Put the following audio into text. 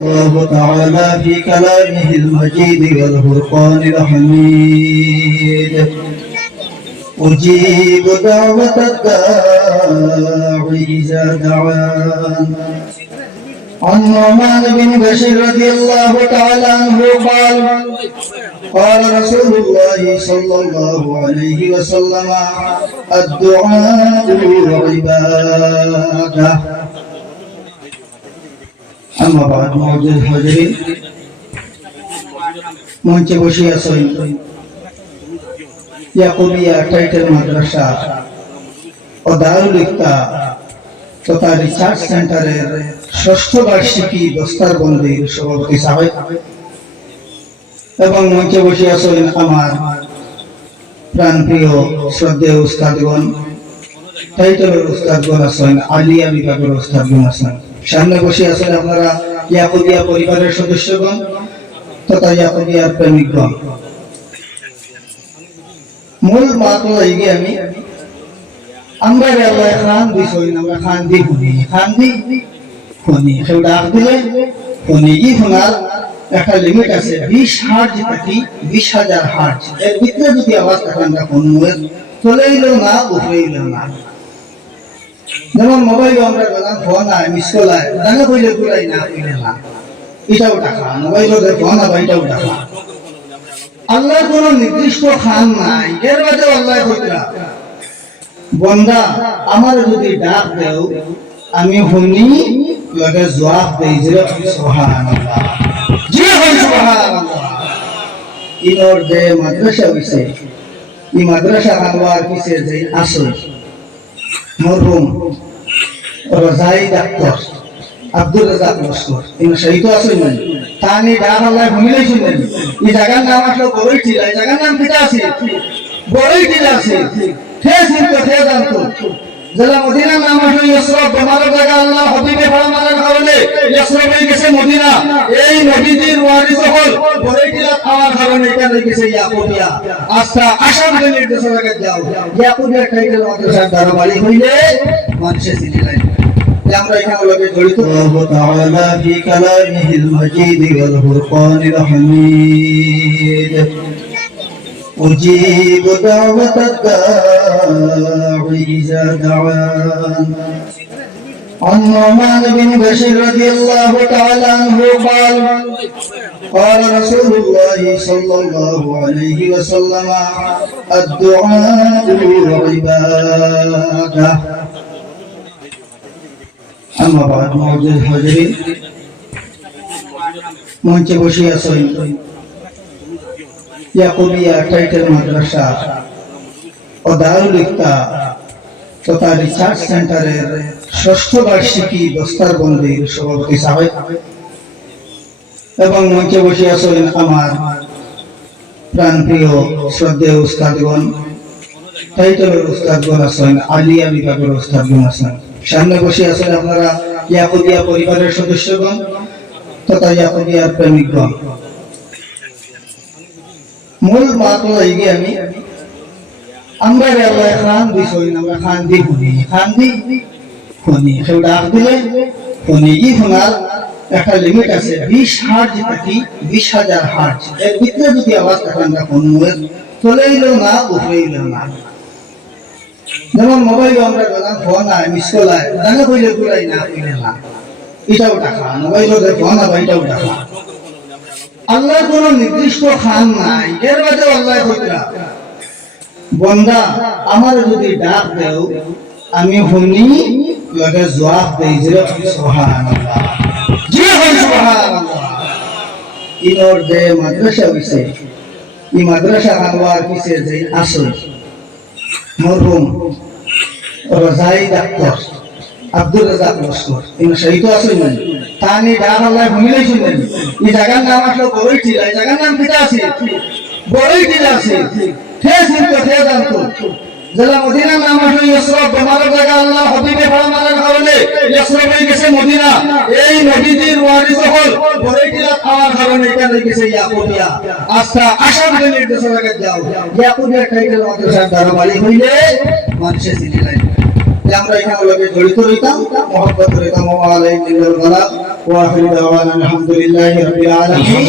الله تعالى في كلامه المجيد والفرقان الحميد أجيب دعوة الداعي إذا دعان. عن نعمان بن بشير رضي الله تعالى عنه قال قال رسول الله صلى الله عليه وسلم الدعاء عبادة. أما بعد معزز الحاضرين মঞ্চে বসে আছেন ইয়াকুবিয়া টাইটেল মাদ্রাসা ও দারুল ইফতা তথা রিসার্চ সেন্টারের ষষ্ঠ বার্ষিকী দস্তারবন্দির সভাপতি সাহেব এবং মঞ্চে বসে আছেন আমার প্রাণপ্রিয় শ্রদ্ধেয় উস্তাদগণ, টাইটেলের উস্তাদগণ আছেন, আলিয়া বিভাগের উস্তাদগণ আছেন, সামনে বসে আছেন আপনারা ইয়াকুবিয়া পরিবারের সদস্যগণ তথা ইয়াকুবিয়ার প্রেমিকগণ। মূল মাত্র এগিয়ে আমরা আল্লাহ খান দিছই আমরা খান দি শুনি কেউ ডাক দিলে শুনি কি শোনার একটা লিমিট আছে। 20 হার্জ থাকি 20,000 হার্জ এর ভিতরে যদি আওয়াজ আমরা শুনবেন চলেইলো না উঠলেইলো না। যেমন মোবাইল আমরা বললাম ফোন আয় মিস কল আয় জানা কইলে পুরাই না কইলে না, এটাও টাকা মোবাইলের ফোন আবার এটাও টাকা। আল্লাহ কোন নির্দিষ্ট খান নাই, এর মাঝে আল্লাহ কইরা বন্দা আমার যদি ডাক দেও আমি শুনি লগে জবাব দেই যে সুবহানাল্লাহ, জি হয় সুবহানাল্লাহ। ইনোর যে মাদ্রাসা হইছে এই মাদ্রাসা আনোয়ার পিছে যে আসল মরহুম রজাই ডাক্তার আব্দুল রাজাক লস্কর ইনো শহীদ আসল মানে তানি ডাক আল্লাহ শুনিলে শুনেন। এই জায়গার নাম আসলে বড়ই ছিল, এই জায়গার নাম কিটা আছে বড়ই ছিল আছে ফেসিল তো ফেস জানতো জেলা মদিনার নাম আসলে ইসরাফ বেমারের জায়গা আল্লাহ হাবিবে ফরমানের কারণে ইসরাফ হয়ে গেছে মদিনা। এই নবীজির ওয়ারিস হল বড়ই ছিল খাওয়ার কারণে এটা হয়ে গেছে ইয়াকুবিয়া। আস্থা আশা করে নির্দেশনা লাগে যাও ইয়াকুবিয়া টাইটেল মাদ্রাসার দরবারি হইলে মানুষে চিনি নাই। আমরা এখানে লগে জড়িত আল্লাহ তাআলা ফি কালামিহিল মাজিদ ওয়াল ফুরকানিল হামিদ أجيب دعوة الداعي إذا دعان. عن نعمان بن بشير رضي الله تعالى عنه قال قال رسول الله صلى الله عليه وسلم الدعاء عبادة. أما بعد معزز الحاضرين মঞ্চে বসে আছেন ইয়াকুবিয়া টাইটেল মাদ্রাসা ও দারুল ইফতা তথা রিসার্চ সেন্টারের ষষ্ঠ বার্ষিকী দস্তারবন্দির সভাপতি সাহেব এবং মঞ্চে বসে আছেন আমার প্রাণপ্রিয় শ্রদ্ধেয় উস্তাদগণ, টাইটেলের উস্তাদগণ আছেন, আলিয়া বিভাগের উস্তাদগণ আছেন, সামনে বসে আছেন আপনারা ইয়াকুবিয়া পরিবারের সদস্যগণ তথা ইয়াকুবিয়ার প্রেমিকগণ। মূল মাত্র এগিয়ে আমরা আল্লাহ খান দিছই আমরা খান দি শুনি কেউ ডাক দিলে শুনি কি শোনার একটা লিমিট আছে। 20 হার্জ থাকি 20,000 হার্জ এর ভিতরে যদি আওয়াজ আমরা শুনবেন চলেইলো না উঠলেইলো না। যেমন মোবাইল আমরা বললাম ফোন আয় মিস কল আয় জানা কইলে পুরাই না কইলে না, এটাও টাকা মোবাইলের ফোন আবার এটাও টাকা। আল্লাহ কোন নির্দিষ্ট খান নাই, এর মাঝে আল্লাহ কইরা বন্দা আমার যদি ডাক দেও আমি শুনি লগে জবাব দেই যে সুবহানাল্লাহ, জি হয় সুবহানাল্লাহ। ইনোর যে মাদ্রাসা হইছে এই মাদ্রাসা আনোয়ার পিছে যে আসল মরহুম রজাই ডাক্তার আব্দুল রাজাক লস্কর ইনো শহীদ আসল মানে তানি ডাক আল্লাহ শুনিলে শুনেন। এই জায়গার নাম আসলে বড়ই ছিল, এই জায়গার নাম কিটা আছে বড়ই ছিল আছে ফেসিল তো ফেস জানতো জেলা মদিনার নাম আসলে ইসরাফ বেমারের জায়গা আল্লাহ হাবিবে ফরমানের কারণে ইসরাফ হয়ে গেছে মদিনা। এই নবীজির ওয়ারিস হল বড়ই ছিল খাওয়ার কারণে এটা হয়ে গেছে ইয়াকুবিয়া। আস্থা আশা করে নির্দেশনা লাগে যাও ইয়াকুবিয়া টাইটেল মাদ্রাসার দরবারি হইলে মানুষে চিনি নাই। আমরা এখানে লগে জড়িত রইতাম, মহব্বত রইতাম, ওয়া আলাইকুম ওয়া রাহমাতুল্লাহ। ওয়া আখিরু দাওয়ানা আলহামদুলিল্লাহি রাব্বিল আলামিন।